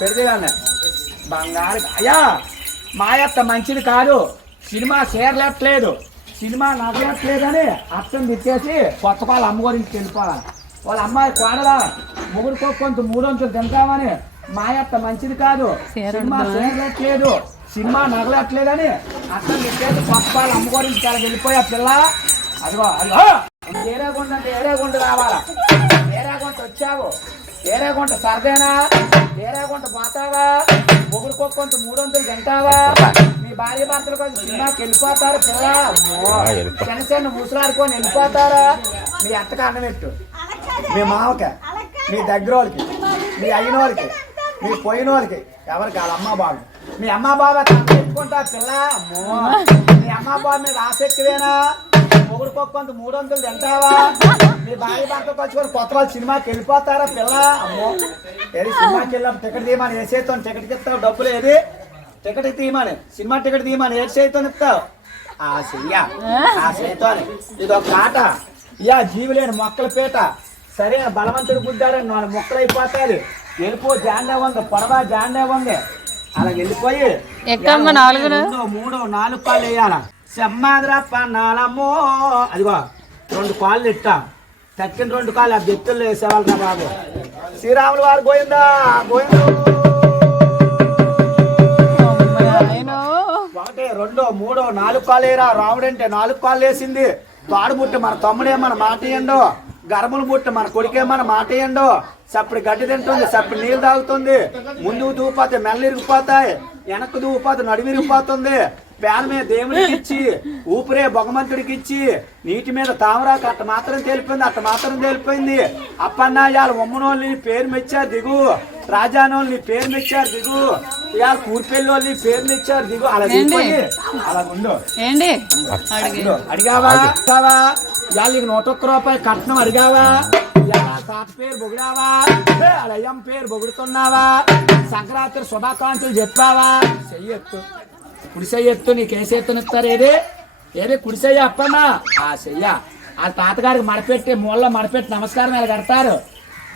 పెడిదిగానే బంగారు అయ్యా మాయత్త మంచిది కాదు. సినిమా చేరలేట్లేదు, సినిమా నవ్వట్లేదని అర్థం తెచ్చేసి కొత్త వాళ్ళ అమ్మ గురించి వెళ్ళిపోవాలి. వాళ్ళ అమ్మాయి కోడలా ముగ్గురు కొంత మూడొంతులు తింటామని మాయత్త మంచిది కాదు. సినిమా చేరలేట్లేదు, సినిమా నగలట్లేదని అర్థం తెచ్చేసి కొత్త వాళ్ళ అమ్మ గురించి వెళ్ళిపోయా పిల్ల. అదిగో అదిగో ఏరేగుంట అంటే ఏరేగుంట రావాలా. ఏరేగుంట వచ్చావు, ఏరేగుంట సర్దేనా, ఏరేగుంట పోతావా, ముగ్గురు కొంత మూడొంతులు తింటావా, మీ భార్య భర్తలు కొంచెం సినిమాకి వెళ్ళిపోతారు పిల్ల. చిన్న చిన్న ముసలాడుకొని వెళ్ళిపోతారా. మీ అత్తకి అన్నం పెట్టు, మీ మామకి, మీ దగ్గర వాళ్ళకి, మీ అయిన వాళ్ళకి, మీ పోయిన వాళ్ళకి, ఎవరికి వాళ్ళ అమ్మ బాబు. మీ అమ్మ బాబు పెట్టుకుంటా పిల్ల. మీ అమ్మ బాబు మీద ఆసక్తివేనా, మొగుడు కొంత మూడొంతులు తింటావా, మీ భార్య భర్తలు వచ్చుకొని కొత్త వాళ్ళు సినిమాకి వెళ్ళిపోతారా పిల్ల. అమ్మో ఏది సినిమాకి వెళ్ళినప్పుడు టికెట్ తీయమని ఏ చేస్తాను, టికెట్కి ఇస్తావు డబ్బులు, ఏది టికెట్ తీయమని, సినిమా టికెట్ తీయమని ఏ చేస్తాను ఇస్తావు. ఆ చెయ్యా ఆ చేతోని ఇది ఒక ఆట. ఇయా జీవి లేని మొక్కల పీట, సరే బలవంతుడు గుద్దాడని 4 మొక్కలు అయిపోతాయి. వెళ్ళిపో జాండే ఉంది, పొడవా జాండే ఉంది, అలా వెళ్ళిపోయి 2, 3, 4 కాళ్ళు వేయాల. సెమ్మాదిరా పన్నాలమ్మో. అదిగో 2 కాళ్ళు ఇట్టా, తక్కిన 2 కాళ్ళు ఆ బెత్తుల్లో వేసేవాళ్ళు కదా బాబు. శ్రీరాములు వారు గోయిందా గోయిందు. 1, 2, 3, 4 కాళ్ళు వేయరా. రాముడు అంటే 4 కాళ్ళు వేసింది. తాడు బుట్ట మన తమ్ముడే మన మాట ఇయ్యండు, గర్భలు బుట్ట మన కొడుకే మన మాట ఇయ్యండు. సప్పుడు గడ్డి తింటుంది, సప్పుడు నీళ్ళు తాగుతుంది. ముందుకు దూపోతే మెల్ల ఇరిగిపోతాయి, వెనక్కు దూపోతే నడుము ఇరిగిపోతుంది. ప్యాన్ మీద దేవుడికి ఇచ్చి, ఊపిరే భగవంతుడికి ఇచ్చి, నీటి మీద తామరాకు అట్ట మాత్రం తేలిపోయింది, అట్ట మాత్రం తేలిపోయింది. అప్పన్నాయాలు ఉమ్మనోళ్ళని పేరు మెచ్చారు దిగు, రాజానోళ్ళని పేరు మెచ్చారు దిగు, ఇవాళ కూర్పెళ్ళోళ్ళని పేరు మెచ్చారు దిగు. అలా దిగిపోయి అలా ఉండు. అడిగావా ఇవాళ నీకు 101 రూపాయలు కట్నం అడిగావా, తాత పేరు బొగిడావా, అయ్యం పేరు బొగుడుతున్నావా, సంక్రాంతి శుభాకాంక్షలు చెప్పావా. చెయ్యొత్తు, కుడిసెయ్యొత్తు, నీకు ఏ చేతునిస్తారు, ఏది కుడిసెయ్య అప్పన్నా. ఆ చెయ్య ఆ తాతగారికి మడపెట్టి మూలలో మడపెట్టి నమస్కారం ఇలా కడతారు.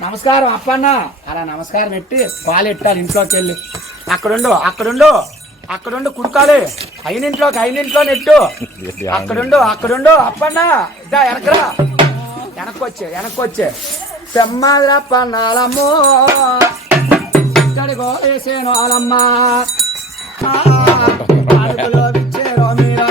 నమస్కారం అప్పన్నా అలా నమస్కారం పెట్టి పాలు ఎట్టారు. ఇంట్లోకి వెళ్ళి అక్కడుండు అక్కడుండు అక్కడుండు కుడుకాలి, అయినింట్లో నెట్టు. అక్కడుండు అప్పన్నా ఇదా వెనకరా, వెనక్కొచ్చే సెమ్మాదిరా పన్నాలమ్మో. ఇక్కడికో వేసేను వాళ్ళమ్మా, అడుగులో విచ్చేరో మీరా.